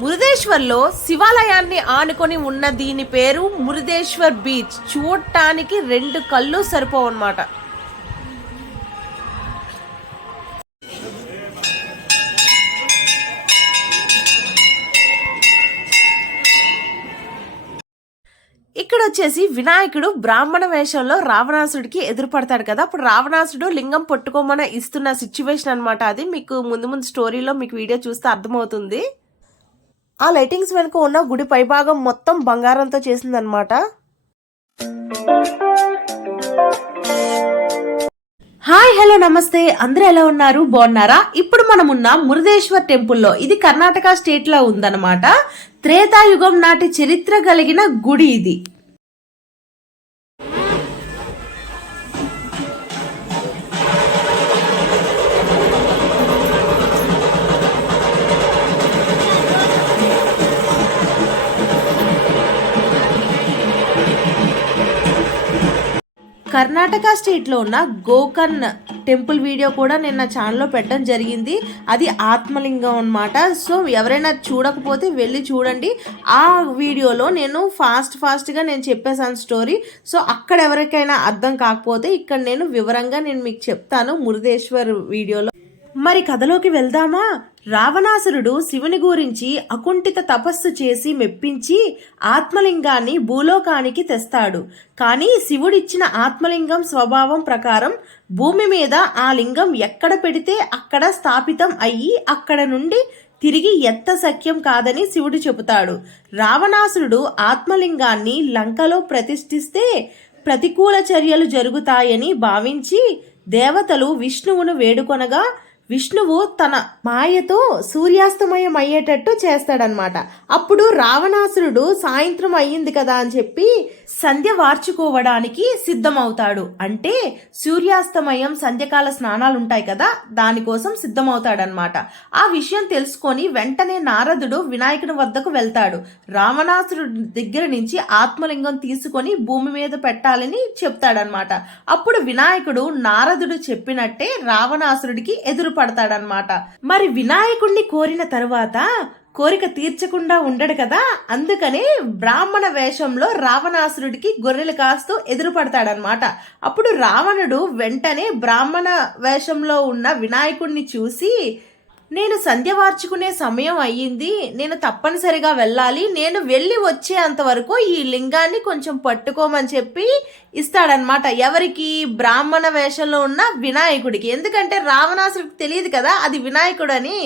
మురుదేశ్వర్లో శివాలయాన్ని ఆనుకొని ఉన్న దీని పేరు మురుదేశ్వర్ బీచ్. చూడటానికి రెండు కళ్ళు సరిపోవన్నమాట. ఇక్కడ వచ్చేసి వినాయకుడు బ్రాహ్మణ వేషంలో రావణాసుడికి ఎదురుపడతాడు కదా. అప్పుడు రావణాసుడు లింగం పట్టుకోమని ఇస్తున్న సిచ్యువేషన్ అనమాట అది. మీకు ముందు ముందు స్టోరీలో మీకు వీడియో చూస్తే అర్థమవుతుంది. ఆ లైటింగ్స్ వెనుక ఉన్న గుడి పైభాగం మొత్తం బంగారంతో చేసిందనమాట హాయ్ హలో నమస్తే. అందరూ ఎలా ఉన్నారు? బాగున్నారా? ఇప్పుడు మనం ఉన్న మురుదేశ్వర్ టెంపుల్లో ఇది కర్ణాటక స్టేట్లో ఉందన్నమాట. త్రేతాయుగం నాటి చరిత్ర కలిగిన గుడి ఇది. కర్ణాటక స్టేట్లో ఉన్న గోకర్ణ్ టెంపుల్ వీడియో కూడా నేను నా ఛానల్లో పెట్టడం జరిగింది. అది ఆత్మలింగం అన్నమాట. సో ఎవరైనా చూడకపోతే వెళ్ళి చూడండి. ఆ వీడియోలో నేను ఫాస్ట్ ఫాస్ట్గా నేను చెప్పేసాను స్టోరీ. సో అక్కడ ఎవరికైనా అర్థం కాకపోతే ఇక్కడ నేను వివరంగా నేను మీకు చెప్తాను మురుదేశ్వర్ వీడియోలో. మరి కథలోకి వెళ్దామా? రావణాసురుడు శివుని గురించి అకుంఠిత తపస్సు చేసి మెప్పించి ఆత్మలింగాన్ని భూలోకానికి తెస్తాడు. కానీ శివుడిచ్చిన ఆత్మలింగం స్వభావం ప్రకారం భూమి మీద ఆ లింగం ఎక్కడ పెడితే అక్కడ స్థాపితం అయ్యి అక్కడ నుండి తిరిగి ఎత్త సఖ్యం కాదని శివుడు చెబుతాడు. రావణాసురుడు ఆత్మలింగాన్ని లంకలో ప్రతిష్ఠిస్తే ప్రతికూల చర్యలు జరుగుతాయని భావించి దేవతలు విష్ణువును వేడుకొనగా విష్ణువు తన మాయతో సూర్యాస్తమయం అయ్యేటట్టు చేస్తాడనమాట అప్పుడు రావణాసురుడు సాయంత్రం అయ్యింది కదా అని చెప్పి సంధ్య వార్చుకోవడానికి సిద్ధమవుతాడు. అంటే సూర్యాస్తమయం సంధ్యకాల స్నానాలు ఉంటాయి కదా దానికోసం సిద్ధమవుతాడనమాట ఆ విషయం తెలుసుకొని వెంటనే నారదుడు వినాయకుని వద్దకు వెళ్తాడు. రావణాసురుడి దగ్గర నుంచి ఆత్మలింగం తీసుకొని భూమి మీద పెట్టాలని చెప్తాడనమాట అప్పుడు వినాయకుడు నారదుడు చెప్పినట్టే రావణాసురుడికి ఎదురు పడతాడనమాట. మరి వినాయకుణ్ణి కోరిన తరువాత కోరిక తీర్చకుండా ఉండడు కదా? అందుకనే బ్రాహ్మణ వేషంలో రావణాసురుడికి గొర్రెలు కాస్తూ ఎదురుపడతాడనమాట అప్పుడు రావణుడు వెంటనే బ్రాహ్మణ వేషంలో ఉన్న వినాయకుడిని చూసి నేను సంధ్య వార్చుకునే సమయం అయ్యింది. నేను తప్పనిసరిగా వెళ్ళాలి. నేను వెళ్ళి వచ్చేంత వరకు ఈ లింగాన్ని కొంచెం పట్టుకోమని చెప్పి ఇస్తాడనమాట ఎవరికి? బ్రాహ్మణ వేషంలో ఉన్న వినాయకుడికి. ఎందుకంటే రావణాసుడికి తెలియదు కదా అది వినాయకుడు అని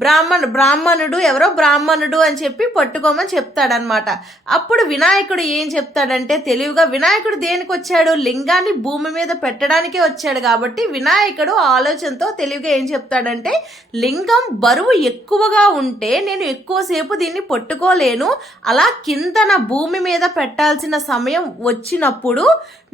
బ్రాహ్మణ బ్రాహ్మణుడు ఎవరో బ్రాహ్మణుడు అని చెప్పి పట్టుకోమని చెప్తాడనమాట అప్పుడు వినాయకుడు ఏం చెప్తాడంటే తెలివిగా వినాయకుడు దేనికి వచ్చాడు లింగాన్ని భూమి మీద పెట్టడానికే వచ్చాడు కాబట్టి వినాయకుడు ఆలోచనతో తెలివిగా ఏం చెప్తాడంటే లింగం బరువు ఎక్కువగా ఉంటే నేను ఎక్కువసేపు దీన్ని పట్టుకోలేను. అలా కిందన భూమి మీద పెట్టాల్సిన సమయం వచ్చినప్పుడు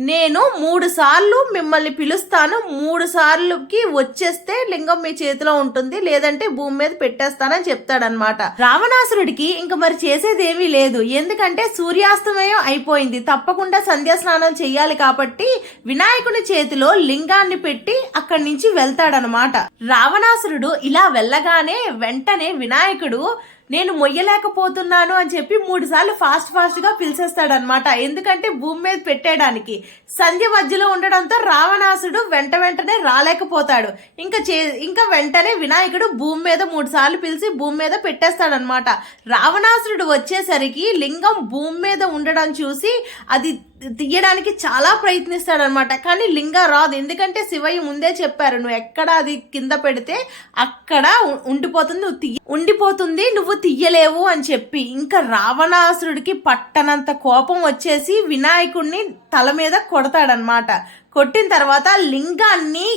నేను మూడు సార్లు మిమ్మల్ని పిలుస్తాను. మూడు సార్లుకి వచ్చేస్తే లింగం మీ చేతిలో ఉంటుంది. లేదంటే భూమి మీద పెట్టేస్తానని చెప్తాడనమాట రావణాసురుడికి ఇంక మరి చేసేది ఏమీ లేదు. ఎందుకంటే సూర్యాస్తమయం అయిపోయింది. తప్పకుండా సంధ్యా స్నానం చెయ్యాలి కాబట్టి వినాయకుని చేతిలో లింగాన్ని పెట్టి అక్కడి నుంచి వెళ్తాడనమాట రావణాసురుడు ఇలా వెళ్ళగానే వెంటనే వినాయకుడు నేను మొయ్యలేకపోతున్నాను అని చెప్పి మూడు సార్లు ఫాస్ట్ ఫాస్ట్గా పిలిచేస్తాడనమాట ఎందుకంటే భూమి మీద పెట్టేయడానికి సంధ్య మధ్యలో ఉండడంతో రావణాసుడు వెంట వెంటనే రాలేకపోతాడు. ఇంకా చే ఇంకా వెంటనే వినాయకుడు భూమి మీద మూడు సార్లు పిలిచి భూమి మీద పెట్టేస్తాడనమాట రావణాసురుడు వచ్చేసరికి లింగం భూమి మీద ఉండడం చూసి అది తీయడానికి చాలా ప్రయత్నిస్తాడనమాట. కానీ లింగ రాదు. ఎందుకంటే శివయ్య ముందే చెప్పారు నువ్వు ఎక్కడ అది కింద పెడితే అక్కడ ఉండిపోతుంది నువ్వు తీయ ఉండిపోతుంది నువ్వు తీయలేవు అని చెప్పి. ఇంకా రావణాసురుడికి పట్టనంత కోపం వచ్చేసి వినాయకుడిని తల మీద కొడతాడనమాట. కొట్టిన తర్వాత లింగాన్ని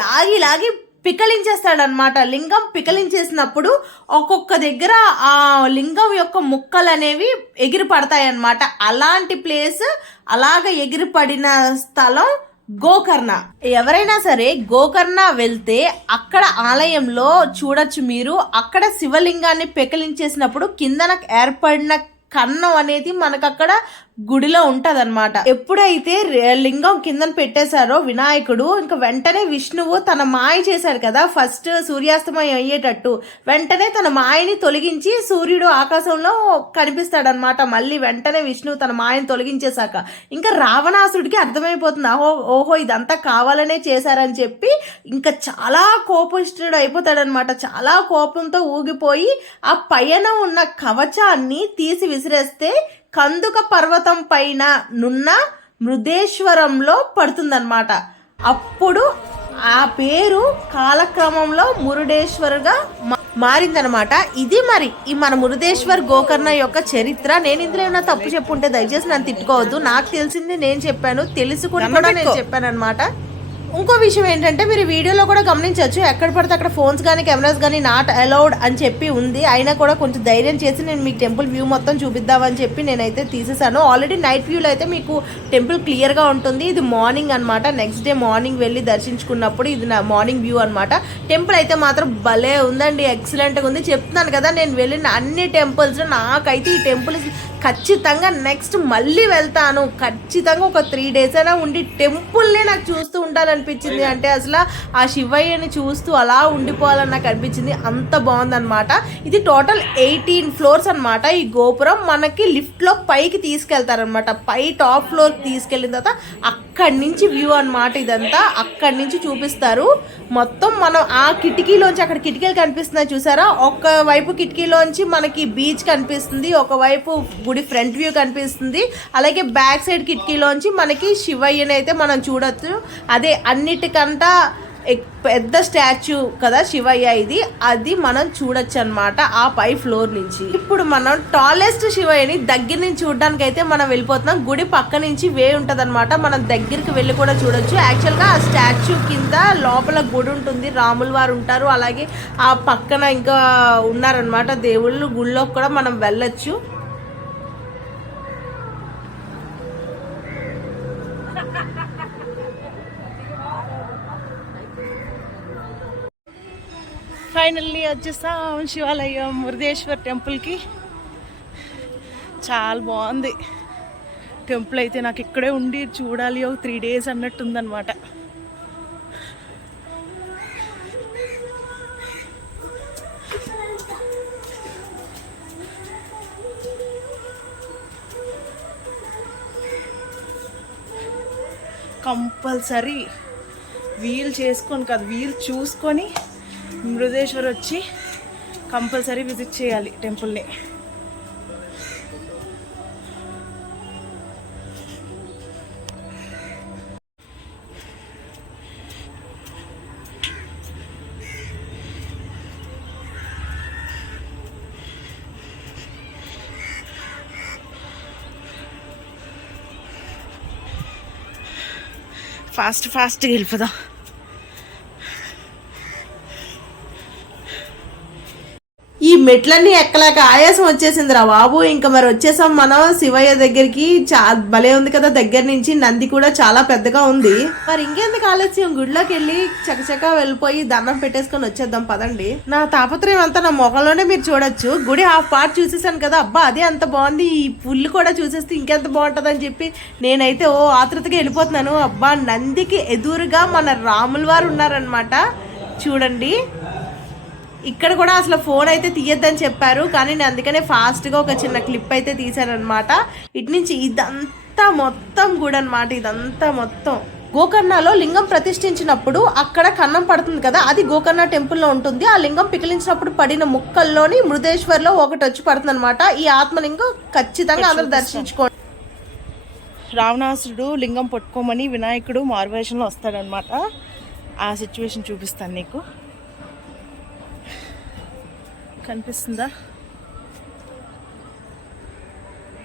లాగి లాగి పికలించేస్తాడనమాట లింగం పికలించేసినప్పుడు ఒక్కొక్క దగ్గర ఆ లింగం యొక్క ముక్కలు అనేవి ఎగిరి పడతాయన్నమాట అలాంటి ప్లేస్ అలాగ ఎగిరిపడిన స్థలం గోకర్ణ. ఎవరైనా సరే గోకర్ణ వెళ్తే అక్కడ ఆలయంలో చూడొచ్చు మీరు. అక్కడ శివలింగాన్ని పెకలించేసినప్పుడు కిందన ఏర్పడిన కన్నం అనేది మనకు అక్కడ గుడిలో ఉంటదన్నమాట. ఎప్పుడైతే రే- లింగం కిందన పెట్టేశారో వినాయకుడు ఇంకా వెంటనే విష్ణువు తన మాయ చేశాడు కదా ఫస్ట్ సూర్యాస్తమయం అయ్యేటట్టు. వెంటనే తన మాయని తొలగించి సూర్యుడు ఆకాశంలో కనిపిస్తాడనమాట మళ్ళీ వెంటనే విష్ణువు తన మాయని తొలగించేశాక. ఇంకా రావణాసుడికి అర్థమైపోతుంది ఓహో ఓహో ఇదంతా కావాలనే చేశారని చెప్పి ఇంకా చాలా కోపిష్ఠుడు అయిపోతాడనమాట చాలా కోపంతో ఊగిపోయి ఆ పైన ఉన్న కవచాన్ని తీసి విసిరేస్తే కందుక పర్వతం పైన నున్న మృదేశ్వరంలో పడుతుందన్నమాట. అప్పుడు ఆ పేరు కాలక్రమంలో మురుడేశ్వరుగా మారిందనమాట ఇది మరి ఈ మన మురుదేశ్వర్ గోకర్ణ యొక్క చరిత్ర. నేను ఇందులో ఏమైనా తప్పు చెప్పుంటే దయచేసి నన్ను తిట్టుకోవద్దు. నాకు తెలిసింది నేను చెప్పాను. తెలుసుకుని కూడా నేను చెప్పాను అనమాట ఇంకో విషయం ఏంటంటే మీరు వీడియోలో కూడా గమనించవచ్చు ఎక్కడ పడితే అక్కడ ఫోన్స్ కానీ కెమెరాస్ కానీ నాట్ అలౌడ్ అని చెప్పి ఉంది. అయినా కూడా కొంచెం ధైర్యం చేసి నేను మీకు టెంపుల్ వ్యూ మొత్తం చూపిద్దామని చెప్పి నేనైతే తీసేసాను ఆల్రెడీ నైట్ వ్యూలో అయితే మీకు టెంపుల్ క్లియర్గా ఉంటుంది. ఇది మార్నింగ్ అన్నమాట. నెక్స్ట్ డే మార్నింగ్ వెళ్ళి దర్శించుకున్నప్పుడు ఇది నా మార్నింగ్ వ్యూ అనమాట టెంపుల్ అయితే మాత్రం భలే ఉందండి. ఎక్సలెంట్గా ఉంది. చెప్తున్నాను కదా నేను వెళ్ళిన అన్ని టెంపుల్స్ నాకైతే ఈ టెంపుల్ ఖచ్చితంగా నెక్స్ట్ మళ్ళీ వెళ్తాను. ఖచ్చితంగా ఒక త్రీ డేస్ అయినా ఉండి టెంపుల్నే నాకు చూస్తూ ఉండాలనిపించింది. అంటే అసలు ఆ శివయ్యని చూస్తూ అలా ఉండిపోవాలని నాకు అనిపించింది. అంత బాగుందన్నమాట. ఇది టోటల్ ఎయిటీన్ ఫ్లోర్స్ అన్నమాట. ఈ గోపురం మనకి లిఫ్ట్లో పైకి తీసుకెళ్తారనమాట పై టాప్ ఫ్లోర్కి తీసుకెళ్ళిన తర్వాత అక్కడి నుంచి వ్యూ అన్నమాట ఇదంతా. అక్కడి నుంచి చూపిస్తారు. మొత్తం మనం ఆ కిటికీలోంచి అక్కడ కిటికీలు కనిపిస్తున్నాయి చూసారా? ఒక వైపు కిటికీలోంచి మనకి బీచ్ కనిపిస్తుంది. ఒకవైపు గుడి ఫ్రంట్ వ్యూ కనిపిస్తుంది. అలాగే బ్యాక్ సైడ్ కిటికీలోంచి మనకి శివయ్యని అయితే మనం చూడొచ్చు. అదే అన్నిటికంట పెద్ద స్టాచ్యూ కదా శివయ్య ఇది. అది మనం చూడొచ్చు అనమాట ఆ పై ఫ్లోర్ నుంచి. ఇప్పుడు మనం టాలెస్ట్ శివయ్యని దగ్గర నుంచి చూడడానికి అయితే మనం వెళ్ళిపోతున్నాం. గుడి పక్క నుంచి వే ఉంటదన్నమాట మనం దగ్గరికి వెళ్ళి కూడా చూడొచ్చు. యాక్చువల్గా ఆ స్టాచ్యూ కింద లోపల గుడి ఉంటుంది. రాముల వారు ఉంటారు. అలాగే ఆ పక్కన ఇంకా ఉన్నారనమాట దేవుళ్ళు. గుళ్ళోకి కూడా మనం వెళ్ళొచ్చు. ఫైనల్లీ వచ్చేసాం శివాలయం మురుదేశ్వర్ టెంపుల్కి. చాలా బాగుంది. టెంపుల్ అయితే నాకు ఇక్కడే ఉండి చూడాలి. ఒక త్రీ డేస్ అన్నట్టుందన్నమాట కంపల్సరీ వీల్ చేసుకొని కాదు వీల్ చూసుకొని మృదేశ్వర్ వచ్చి కంపల్సరీ విజిట్ చేయాలి టెంపుల్ని. ఫాస్ట్ ఫాస్ట్గా వెళ్ళిపోదాం. మెట్లన్నీ ఎక్కలేక ఆయాసం వచ్చేసింది రా బాబు. ఇంకా మరి వచ్చేసాం మనం శివయ్య దగ్గరికి. చా భలే ఉంది కదా దగ్గర నుంచి. నంది కూడా చాలా పెద్దగా ఉంది. మరి ఇంకెందుకు ఆలస్యం? గుడిలోకి వెళ్ళి చకచకా వెళ్ళిపోయి దండం పెట్టేసుకొని వచ్చేద్దాం పదండి. నా తాపత్రయం అంతా నా మొఖంలోనే మీరు చూడొచ్చు. గుడి హాఫ్ పార్ట్ చూసేసాను కదా. అబ్బా అదే అంత బాగుంది. ఈ పుల్లు కూడా చూసేస్తే ఇంకెంత బాగుంటుంది అని చెప్పి నేనైతే ఓ ఆతృతగా వెళ్ళిపోతున్నాను. అబ్బా నందికి ఎదురుగా మన రాముల వారు ఉన్నారనమాట చూడండి. ఇక్కడ కూడా అసలు ఫోన్ అయితే తీయొద్దని చెప్పారు కానీ నేను అందుకనే ఫాస్ట్గా ఒక చిన్న క్లిప్ అయితే తీశానమాట ఇటు నుంచి ఇదంతా మొత్తం గుడి అనమాట ఇదంతా మొత్తం. గోకర్ణలో లింగం ప్రతిష్ఠించినప్పుడు అక్కడ కన్నం పడుతుంది కదా అది గోకర్ణ టెంపుల్లో ఉంటుంది. ఆ లింగం పికిలించినప్పుడు పడిన ముక్కల్లోని మృదేశ్వర్లో ఒకటి వచ్చి పడుతుంది అనమాట ఈ ఆత్మలింగం ఖచ్చితంగా అందరూ దర్శించుకోండి రావణాసురుడు లింగం పట్టుకోమని వినాయకుడు మారువేషంలో వస్తాడనమాట ఆ సిచ్యువేషన్ చూపిస్తాను నీకు. కనిపిస్తుందా?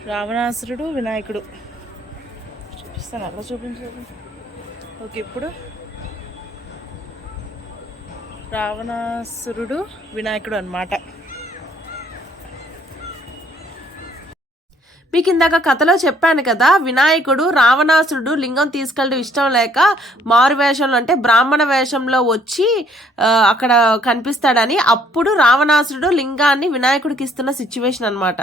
రావణాసురుడు వినాయకుడు. చూపిస్తాను అలా చూపించలేదు ఓకే ఇప్పుడు. రావణాసురుడు వినాయకుడు అన్నమాట. మీకు ఇందాక కథలో చెప్పాను కదా వినాయకుడు రావణాసురుడు లింగం తీసుకెళ్ళడం ఇష్టం లేక మారు వేషంలో అంటే బ్రాహ్మణ వేషంలో వచ్చి అక్కడ కనిపిస్తాడని అప్పుడు రావణాసురుడు లింగాన్ని వినాయకుడికి ఇస్తున్న సిచ్యువేషన్ అనమాట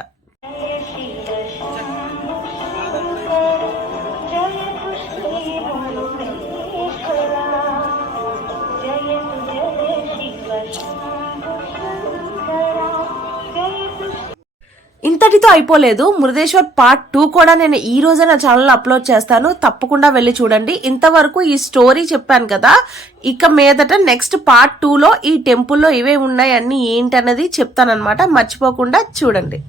ఇంతటితో అయిపోలేదు. మురుదేశ్వర్ పార్ట్ టూ కూడా నేను ఈ రోజే నా ఛానల్లో అప్లోడ్ చేస్తాను. తప్పకుండా వెళ్ళి చూడండి. ఇంతవరకు ఈ స్టోరీ చెప్పాను కదా ఇక మీదట నెక్స్ట్ పార్ట్ టూలో ఈ టెంపుల్లో ఇవే ఉన్నాయి అన్ని ఏంటన్నది చెప్తానన్నమాట. మర్చిపోకుండా చూడండి.